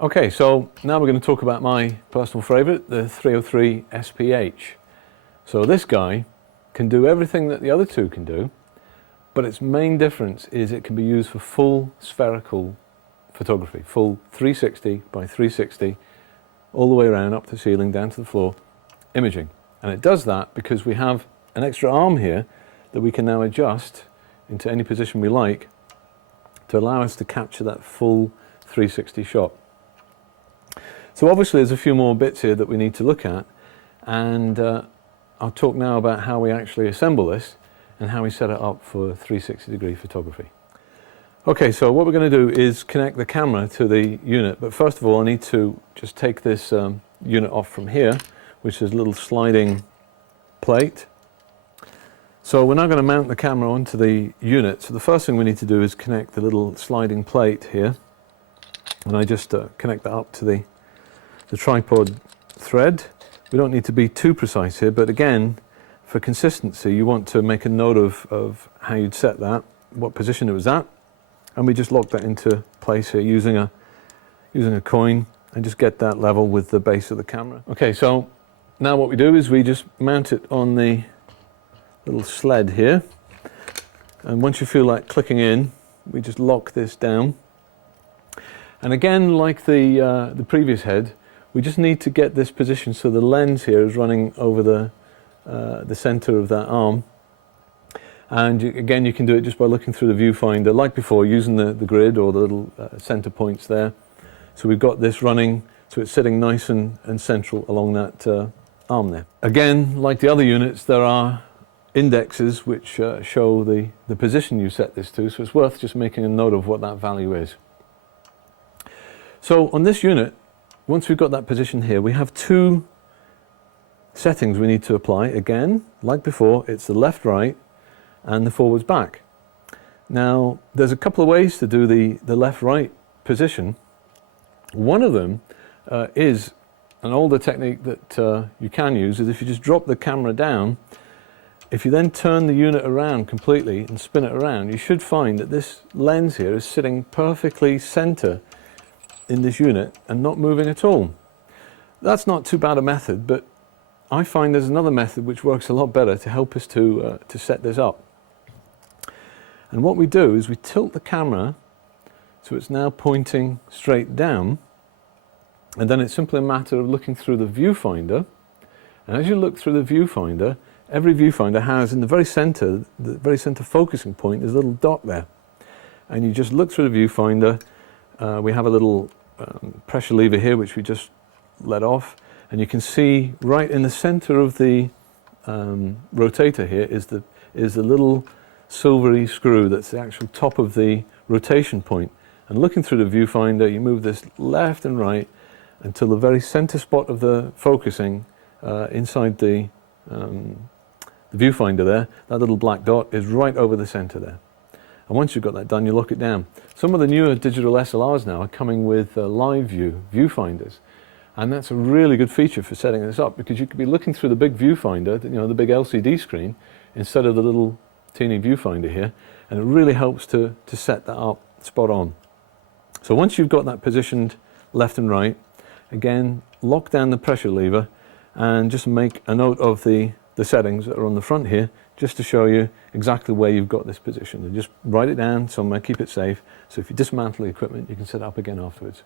Okay, so now we're going to talk about my personal favourite, the 303 SPH. So this guy can do everything that the other two can do, but its main difference is it can be used for full spherical photography, full 360 by 360, all the way around, up to the ceiling, down to the floor, imaging. And it does that because we have an extra arm here that we can now adjust into any position we like to allow us to capture that full 360 shot. So obviously there's a few more bits here that we need to look at, and I'll talk now about how we actually assemble this and how we set it up for 360-degree photography. Okay, so what we're going to do is connect the camera to the unit, but first of all I need to just take this unit off from here, which is a little sliding plate. So we're now going to mount the camera onto the unit, so the first thing we need to do is connect the little sliding plate here, and I just connect that up to the tripod thread. We don't need to be too precise here, but again, for consistency, you want to make a note of how you'd set that, what position it was at, and we just lock that into place here using a coin and just get that level with the base of the camera. Okay, so now what we do is we just mount it on the little sled here, and once you feel like clicking in, we just lock this down. And again, like the previous head, we just need to get this position so the lens here is running over the center of that arm. And again, you can do it just by looking through the viewfinder, like before, using the grid or the little center points there. So we've got this running, so it's sitting nice and central along that arm there. Again, like the other units, there are indexes which show the position you set this to, so it's worth just making a note of what that value is. So on this unit, once we've got that position here, we have two settings we need to apply. Again, like before, it's the left, right, and the forwards, back. Now, there's a couple of ways to do the left, right position. One of them is an older technique that you can use, is if you just drop the camera down, if you then turn the unit around completely and spin it around, you should find that this lens here is sitting perfectly center in this unit and not moving at all. That's not too bad a method, but I find there's another method which works a lot better to help us to set this up. And what we do is we tilt the camera so it's now pointing straight down, and then it's simply a matter of looking through the viewfinder. And as you look through the viewfinder, every viewfinder has in the very center focusing point, there's a little dot there. And you just look through the viewfinder. We have a little pressure lever here which we just let off, and you can see right in the center of the rotator here is the little silvery screw that's the actual top of the rotation point. And looking through the viewfinder, you move this left and right until the very center spot of the focusing inside the viewfinder there, that little black dot is right over the center there. And once you've got that done, you lock it down. Some of the newer digital SLRs now are coming with live view viewfinders, and that's a really good feature for setting this up, because you could be looking through the big viewfinder, the big LCD screen, instead of the little teeny viewfinder here, and it really helps to set that up spot on. So once you've got that positioned left and right, again, lock down the pressure lever and just make a note of the settings that are on the front here, just to show you exactly where you've got this position. And just write it down somewhere, keep it safe, so if you dismantle the equipment, you can set it up again afterwards.